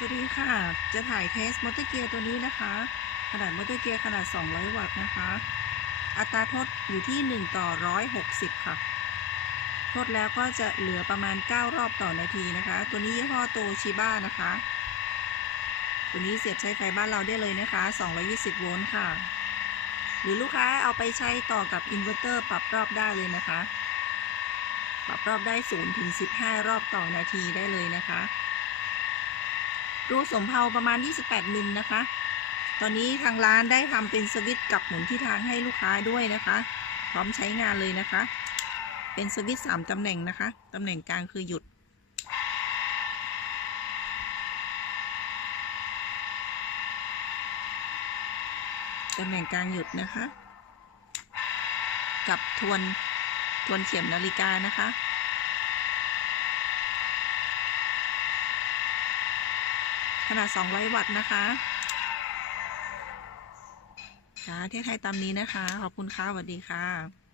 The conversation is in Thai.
สวัสดีค่ะ จะถ่ายเทสมอเตอร์เกียร์ตัวนี้นะคะ ขนาดมอเตอร์เกียร์ขนาด 200 วัตต์นะคะ อัตราทดอยู่ที่ 1 ต่อ 160 ค่ะ ทดแล้วก็จะเหลือประมาณ 9 รอบต่อนาทีนะคะ ตัวนี้ยี่ห้อโตชิบ้านะคะ ตัวนี้เสียบใช้ไฟบ้านเราได้เลยนะคะ 220 โวลต์ค่ะ หรือลูกค้าเอาไปใช้ต่อกับอินเวอร์เตอร์ปรับรอบได้เลยนะคะ ปรับรอบได้ 0 ถึง 15 รอบต่อนาทีได้เลยนะคะ รูสมเพาประมาณ 28 มิลนะคะ ตอนนี้ทางร้านได้ทำเป็นสวิตช์กับหมุนที่ทางให้ลูกค้าด้วยนะคะ พร้อมใช้งานเลยนะคะ เป็นสวิตช์3ตำแหน่งนะคะตำแหน่งกลางคือหยุด ตำแหน่งกลางหยุดนะคะ กับทวนทวนเข็มนาฬิกานะคะ ขนาด 200 วัตต์นะคะจ้าเทศไทยตามนี้นะคะ ขอบคุณค่ะสวัสดีค่ะ